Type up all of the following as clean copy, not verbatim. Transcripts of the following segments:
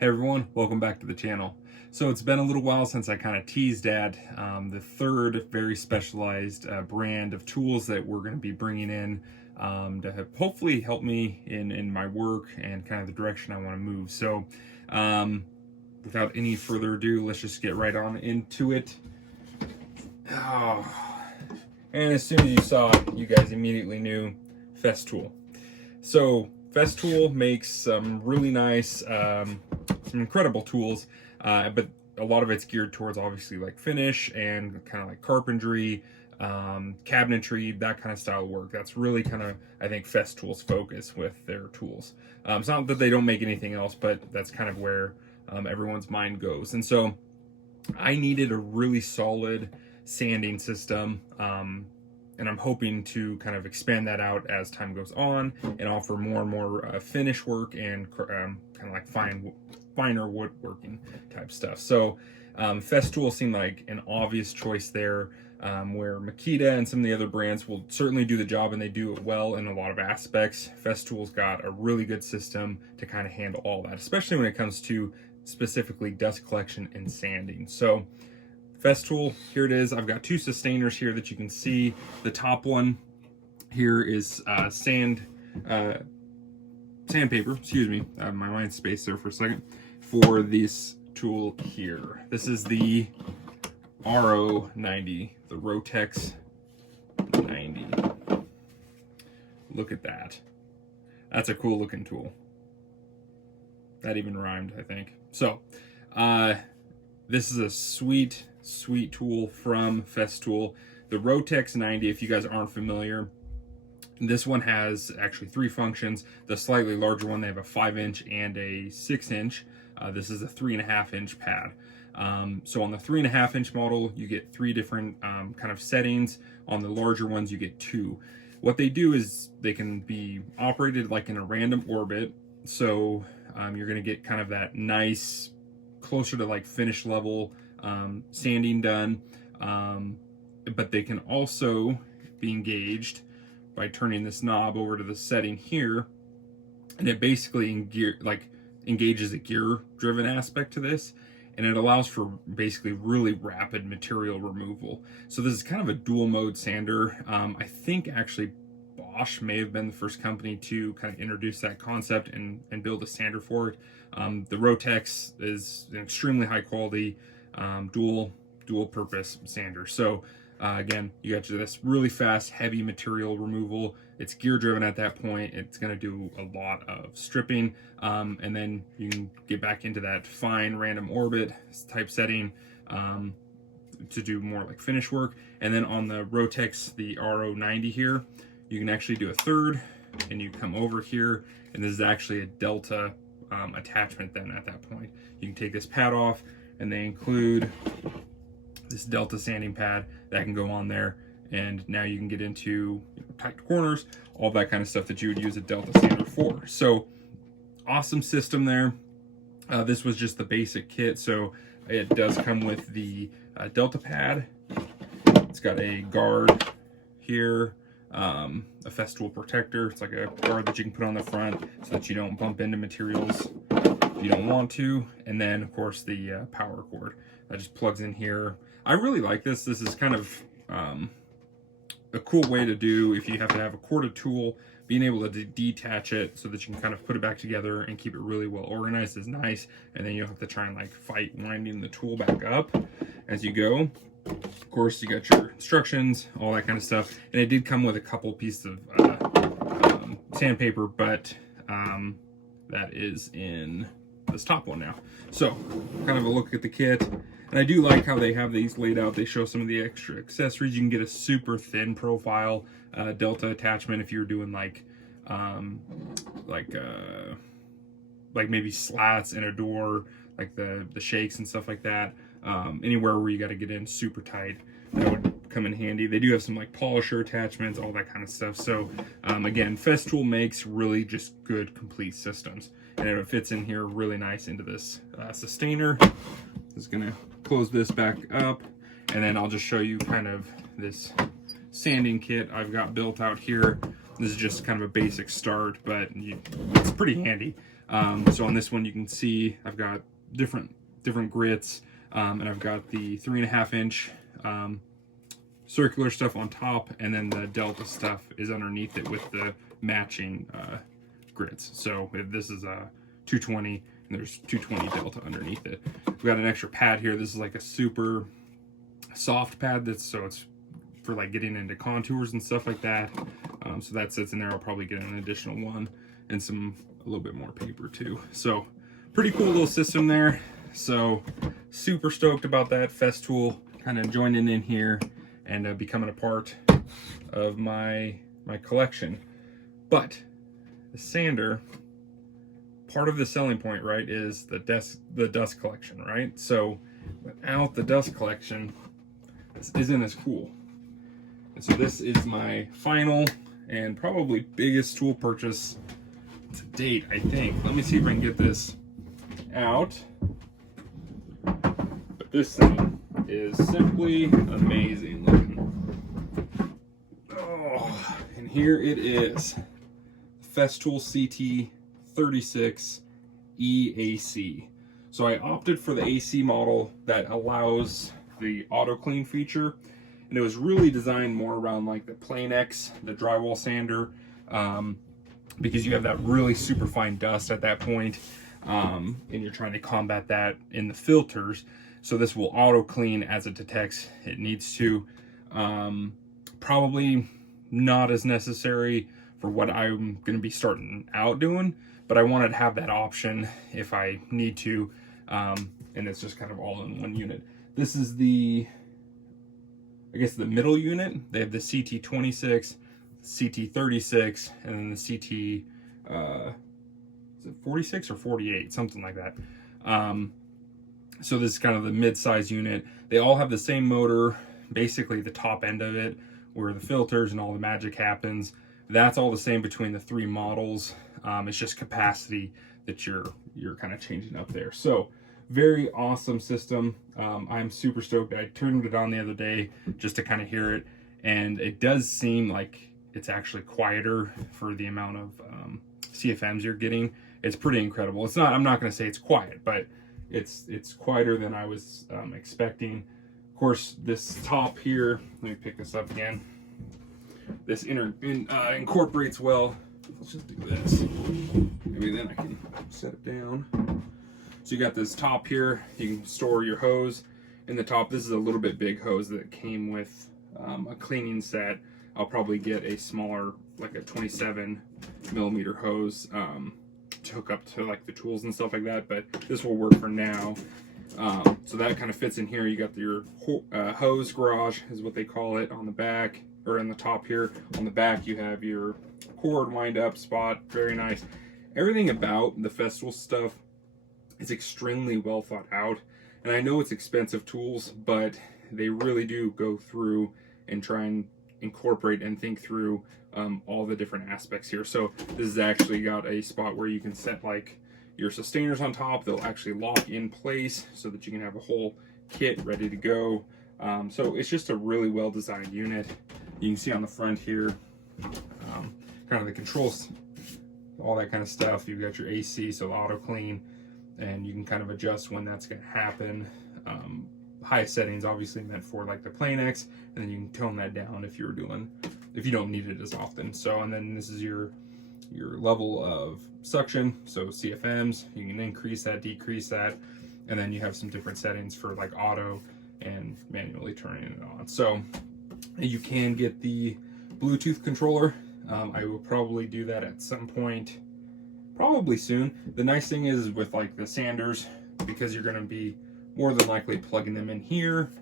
Hey everyone, welcome back to the channel. So it's been a little while since I kind of teased at the third very specialized brand of tools that we're going to be bringing in to hopefully help me in my work and kind of the direction I want to move. So without any further ado, let's just get right on into it. Oh. And as soon as you saw it, you guys immediately knew Festool. So Festool makes some really nice, some incredible tools, but a lot of it's geared towards obviously like finish and kind of like carpentry, cabinetry, that kind of style work. That's really kind of, I think, Festool's focus with their tools. It's not that they don't make anything else, but that's kind of where everyone's mind goes. And so I needed a really solid sanding system, and I'm hoping to kind of expand that out as time goes on and offer more and more finish work and kind of like finer woodworking type stuff. So Festool seemed like an obvious choice there, where Makita and some of the other brands will certainly do the job, and they do it well in a lot of aspects. Festool's got a really good system to kind of handle all that, especially when it comes to specifically dust collection and sanding. So Festool, here it is. I've got two sustainers here that you can see. The top one here is sandpaper, excuse me, my mind spaced there for a second, for this tool here. This is the RO 90, the Rotex 90. Look at that. That's a cool looking tool. That even rhymed, I think. So, this is a sweet tool from Festool. The Rotex 90, if you guys aren't familiar, this one has actually three functions. The slightly larger one, they have a 5-inch and a 6-inch. This is a 3.5-inch pad. So on the 3.5-inch model, you get three different kind of settings. On the larger ones, you get two. What they do is they can be operated like in a random orbit. So you're going to get kind of that nice, closer to like finish level sanding done, but they can also be engaged by turning this knob over to the setting here, and it basically engages a gear driven aspect to this, and it allows for basically really rapid material removal. So this is kind of a dual mode sander. I think actually Bosch may have been the first company to kind of introduce that concept and build a sander for it. The Rotex is an extremely high quality dual purpose sander. So again, you got this really fast, heavy material removal. It's gear driven at that point. It's going to do a lot of stripping, and then you can get back into that fine random orbit type setting to do more like finish work. And then on the Rotex, the RO 90 here, you can actually do a third, and you come over here, and this is actually a Delta attachment. Then at that point, you can take this pad off, and they include this Delta sanding pad that can go on there, and now you can get into tight corners, all that kind of stuff that you would use a Delta sander for. So awesome system there. This was just the basic kit, so it does come with the Delta pad. It's got a guard here, a Festool protector. It's like a guard that you can put on the front so that you don't bump into materials if you don't want to. And then of course the power cord that just plugs in here. I really like this. This is kind of a cool way to do, if you have to have a corded tool, being able to detach it so that you can kind of put it back together and keep it really well organized is nice. And then you don't have to try and like fight winding the tool back up as you go. Of course, you got your instructions, all that kind of stuff. And it did come with a couple pieces of sandpaper, but that is in this top one now. So kind of a look at the kit. And I do like how they have these laid out. They show some of the extra accessories. You can get a super thin profile Delta attachment if you're doing like maybe slats in a door, like the shakes and stuff like that. Anywhere where you got to get in super tight, that would come in handy. They do have some like polisher attachments, all that kind of stuff. So again, Festool makes really just good complete systems, and it fits in here really nice into this sustainer. Just gonna close this back up, and then I'll just show you kind of this sanding kit I've got built out here. This is just kind of a basic start, but it's pretty handy. So on this one, you can see I've got different grits, and I've got the 3.5 inch circular stuff on top, and then the delta stuff is underneath it with the matching grits. So if this is a 220, and there's 220 delta underneath it. We've got an extra pad here. This is like a super soft pad so it's for like getting into contours and stuff like that. So that sits in there. I'll probably get an additional one and a little bit more paper too. So pretty cool little system there. So super stoked about that. Festool kind of joining in here and becoming a part of my collection. But the sander, part of the selling point, right, is the dust collection, right? So without the dust collection, this isn't as cool. And so this is my final and probably biggest tool purchase to date, I think. Let me see if I can get this out. But this thing is simply amazing looking. Oh, and here it is. Festool CT 36 EAC. So I opted for the AC model that allows the auto clean feature, and it was really designed more around like the Plane X, the drywall sander, because you have that really super fine dust at that point, and you're trying to combat that in the filters. So this will auto clean as it detects it needs to. Probably not as necessary for what I'm going to be starting out doing, but I wanted to have that option if I need to, and it's just kind of all in one unit. This is the, I guess, the middle unit. They have the CT26, CT36, and then the CT, is it 46 or 48, something like that. So this is kind of the mid-size unit. They all have the same motor, basically the top end of it, where the filters and all the magic happens. That's all the same between the three models. It's just capacity that you're kind of changing up there. So very awesome system. I'm super stoked. I turned it on the other day just to kind of hear it, and it does seem like it's actually quieter for the amount of CFMs you're getting. It's pretty incredible. It's not, I'm not going to say it's quiet, but it's quieter than I was expecting. Of course, this top here, let me pick this up again. This incorporates well. Let's just do this. Maybe then I can set it down. So you got this top here. You can store your hose in the top. This is a little bit big hose that came with a cleaning set. I'll probably get a smaller, like a 27 millimeter hose to hook up to like the tools and stuff like that, but this will work for now. So that kind of fits in here. You got your hose garage is what they call it on the back, or in the top here. On the back you have your cord wind up spot. Very nice. Everything about the Festool stuff is extremely well thought out, and I know it's expensive tools, but they really do go through and try and incorporate and think through all the different aspects here. So this has actually got a spot where you can set like your sustainers on top. They'll actually lock in place so that you can have a whole kit ready to go. So it's just a really well designed unit. You can see on the front here kind of the controls, all that kind of stuff. You've got your AC, so auto clean, and you can kind of adjust when that's going to happen. Highest settings obviously meant for like the Plane X, and then you can tone that down if you don't need it as often. So, and then this is your level of suction, so CFMs, you can increase that, decrease that, and then you have some different settings for like auto and manually turning it on. So you can get the Bluetooth controller. I will probably do that at some point, probably soon. The nice thing is with like the sanders, because you're going to be more than likely plugging them in here,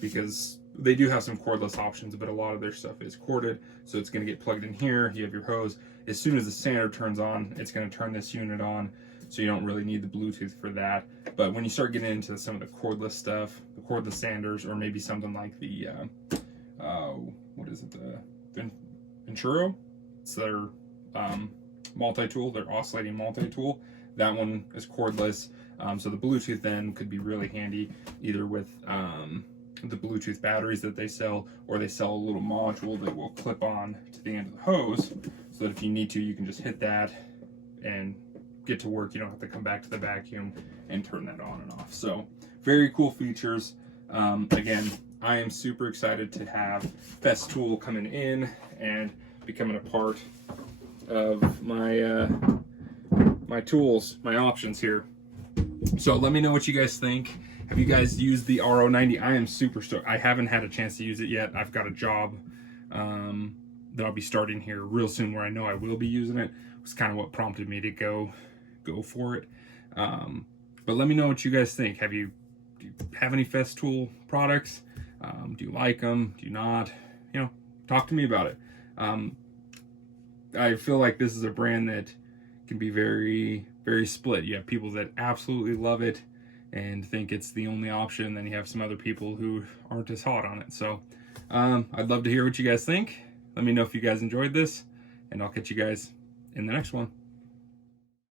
because they do have some cordless options, but a lot of their stuff is corded, so it's going to get plugged in here. You have your hose. As soon as the sander turns on, it's going to turn this unit on, so you don't really need the Bluetooth for that. But when you start getting into some of the cordless stuff, the cordless sanders, or maybe something like the what is it, the Venturo, it's their multi-tool, their oscillating multi-tool. That one is cordless, so the Bluetooth then could be really handy, either with the Bluetooth batteries that they sell, or they sell a little module that will clip on to the end of the hose, so that if you need to, you can just hit that and get to work, you don't have to come back to the vacuum and turn that on and off. So very cool features. Again, I am super excited to have Festool coming in and becoming a part of my my tools, my options here. So let me know what you guys think. Have you guys used the RO90? I am super stoked. I haven't had a chance to use it yet. I've got a job that I'll be starting here real soon where I know I will be using it. It's kind of what prompted me to go for it. But let me know what you guys think. Do you have any Festool products? Do you like them? Do you not? You know, talk to me about it. I feel like this is a brand that can be very, very split. You have people that absolutely love it and think it's the only option. Then you have some other people who aren't as hot on it. So I'd love to hear what you guys think. Let me know if you guys enjoyed this, and I'll catch you guys in the next one.